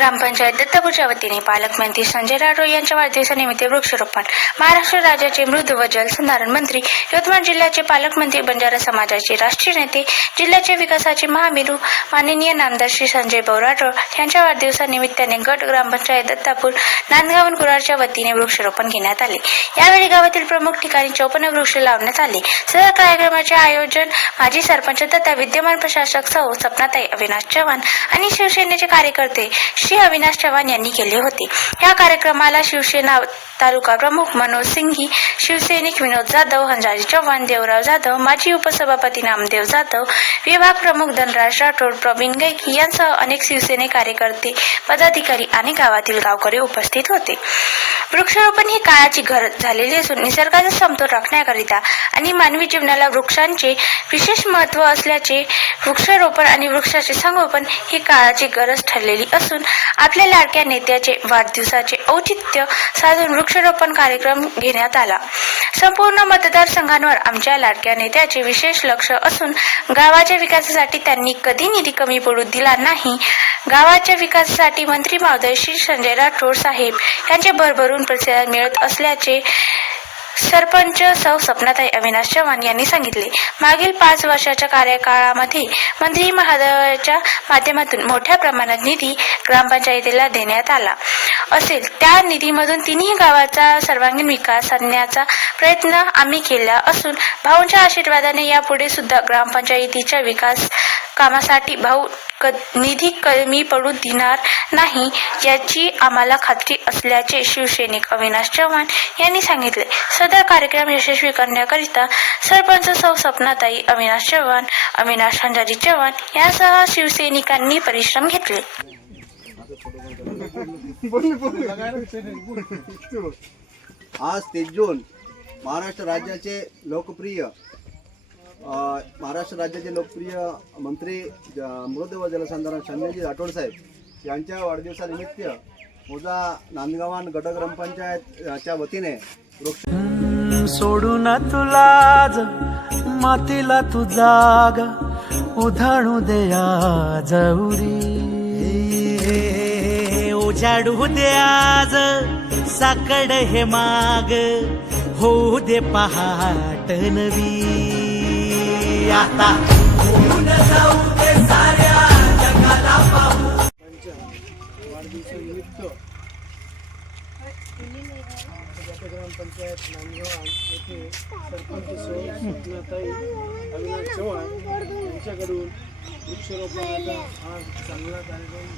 ग्रामपंचायत दत्तापूरच्या वतीने पालकमंत्री संजय राठोड यांच्या वाढदिवसानिमित्त वृक्षारोपण. महाराष्ट्र राज्याचे मृद व जलसंधारण मंत्री, यवतमाळ जिल्ह्याचे पालकमंत्री, बंजारा समाजाचे राष्ट्रीय नेते, जिल्ह्याच्या विकासाचे महामेरू माननीय नामदार श्री संजय भाऊ राठोड यांच्या वाढदिवसानिमित्ताने गट ग्रामपंचायत दत्तापूर, नांदगाव कुराडच्या वतीने वृक्षारोपण घेण्यात आले. यावेळी गावातील प्रमुख ठिकाणी 54 वृक्ष लावण्यात आले. सदर कार्यक्रमाचे आयोजन माजी सरपंच तथा विद्यमान प्रशासक सौ सपनाताई अविनाश चव्हाण आणि शिवसेनेचे कार्यकर्ते श्री अविनाश चव्हाण यांनी केले होते. या कार्यक्रमाला शिवसेना तालुका प्रमुख मनोज सिंघी, शिवसैनिक विनोद जाधव, हंजारी चव्हाण, देवराव जाधव, माजी उपसभापती नामदेव जाधव, विभाग प्रमुख धनराज राठोड, प्रवीण गायकी यांसह अनेक शिवसेने कार्यकर्ते, पदाधिकारी आणि गावातील गावकरी उपस्थित होते. वृक्षारोपण ही काळाची गरज झालेली असून निसर्गाचा समतोल राखण्याकरिता आणि मानवी जीवनाला वृक्षांचे विशेष महत्त्व असल्याचे वृक्षारोपण आणि वृक्षाचे संगोपन ही काळाची गरज ठरलेली असून आपल्या लाडक्या नेत्याचे वाढदिवसाचे औचित्य साधून वृक्षारोपण कार्यक्रम घेण्यात आला. संपूर्ण मतदारसंघांवर आमच्या लाडक्या नेत्याचे विशेष लक्ष असून गावाच्या विकासासाठी त्यांनी कधी निधी कमी पडू दिला नाही. गावाच्या विकासासाठी मंत्री महोदय श्री संजय राठोड साहेब यांचे भरभरून प्रतिसाद मिळत असल्याचे सरपंच सौ सपनाताई अविनाश चव्हाण यांनी सांगितले. मागील 5 वर्षाच्या कार्यकाळामध्ये मंत्री महोदयाच्या माध्यमातून मोठ्या प्रमाणात निधी ग्रामपंचायतीला देण्यात आला असेल. त्या निधीमधून तिन्ही गावाचा सर्वांगीण विकास साधण्याचा प्रयत्न आम्ही केला असून भाऊंच्या आशीर्वादाने यापुढे सुद्धा ग्रामपंचायतीच्या विकास कामासाठी भाऊ निधी कमी पडू देणार नाही याची आम्हाला खात्री असल्याचे शिवसैनिक अविनाश चव्हाण यांनी सांगितले. सदर कार्यक्रम यशस्वी करण्याकरिता सरपंच सौ सपनाताई अविनाश चव्हाण, अविनाश हंजारी चव्हाण यांसह शिवसैनिकांनी परिश्रम घेतले. आज 30 जून महाराष्ट्र राज्याचे लोकप्रिय मंत्री मृद व जलसंधारण संजयजी राठोड साहेब यांच्या वाढदिवसानिमित्त मोजा नांदगावान गट ग्रामपंचायतच्या वतीने वृक्ष सोडून तुलाज मातीला तू जाग उधाणू दे आज उजाडू दे आज साकड हे माग होऊ दे पहाट नवी आता जाऊ दे साऱ्या जगाला पाहू. वाढदिवसानिमित्त ग्रामपंचायत नांदगाव येथे सरपंच सौ सपनाताई अविनाश चव्हाण यांच्याकडून वृक्षारोपणाचा हा चांगला कार्यक्रम